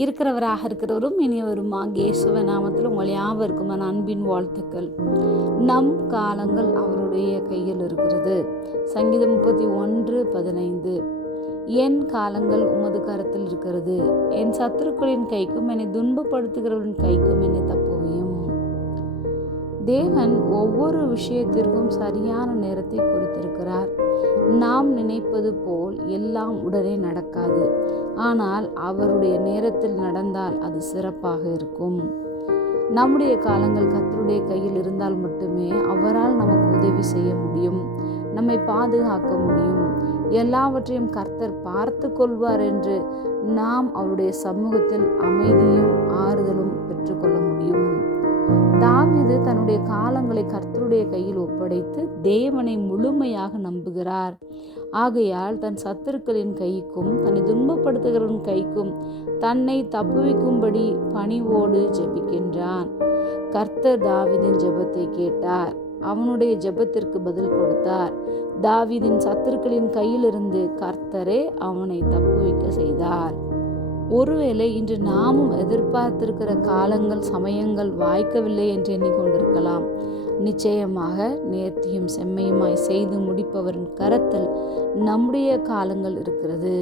இருக்கிறவராக இருக்கிறவரும் இனியவரும் இயேசுவ நாமத்தில் உங்கள் யாவருக்கும் அன்பின் வாழ்த்துக்கள். நம் காலங்கள் அவருடைய கையில் இருக்கிறது. சங்கீதம் 31:15. என் காலங்கள் உமது கரத்தில் இருக்கிறது. என் சத்துருக்களின் கைக்கும் என்னை துன்பப்படுத்துகிறவரின் கைக்கும் என்னை தப்புவியும். தேவன் ஒவ்வொரு விஷயத்திற்கும் சரியான நேரத்தை குறித்திருக்கிறார். நாம் நினைப்பது போல் எல்லாம் உடனே நடக்காது. ஆனால் அவருடைய நேரத்தில் நடந்தால் அது சிறப்பாக இருக்கும். நம்முடைய காலங்கள் கர்த்தருடைய கையில் இருந்தால் மட்டுமே அவரால் நமக்கு உதவி செய்ய முடியும், நம்மை பாதுகாக்க முடியும். எல்லாவற்றையும் கர்த்தர் பார்த்து கொள்வார் என்று நாம் அவருடைய சமூகத்தில் அமைதியும் ஆறுதலும் பெற்றுக்கொள்ள முடியும். தாவீது தன்னுடைய காலங்களை கர்த்தருடைய கையில் ஒப்படைத்து தேவனை முழுமையாக நம்புகிறார். ஆகையால் தன் சத்துருக்களின் கைக்கும் தன்னை துன்பப்படுத்துகிறவன் கைக்கும் தன்னை தப்புவிக்கும்படி பணிவோடு ஜெபிக்கின்றான். கர்த்தர் தாவீதின் ஜெபத்தை கேட்டார். அவனுடைய ஜெபத்திற்கு பதில் கொடுத்தார். தாவீதின் சத்துருக்களின் கையிலிருந்து கர்த்தரே அவனை தப்புவிக்க செய்தார். ஒருவேளை இன்று நாமும் எதிர்பார்த்திருக்கிற காலங்கள் சமயங்கள் வாய்க்கவில்லை என்று எண்ணிக்கொண்டிருக்கலாம். நிச்சயமாக நேர்த்தியும் செம்மையுமாய் செய்து முடிப்பவரின் கரத்தில் நம்முடைய காலங்கள் இருக்கிறது.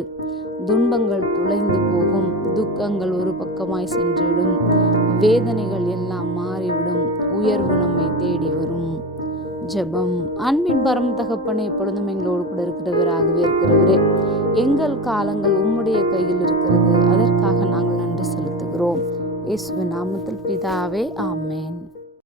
துன்பங்கள் துளைந்து போகும், துக்கங்கள் ஒரு பக்கமாய் சென்றுவிடும், வேதனைகள் எல்லாம் மாறிவிடும், உயர்வு நம்மை தேடி வரும். ஜெபம். அன்பின் பரம தகப்பனே, எப்பொழுதும் எங்களோடு கூட இருக்கிறவராகவே இருக்கிறவரே, எங்கள் காலங்கள் உம்முடைய கையில் இருக்கிறது. அதற்காக நாங்கள் நன்றி செலுத்துகிறோம். இயேசுவின் நாமத்தில் பிதாவே, ஆமென்.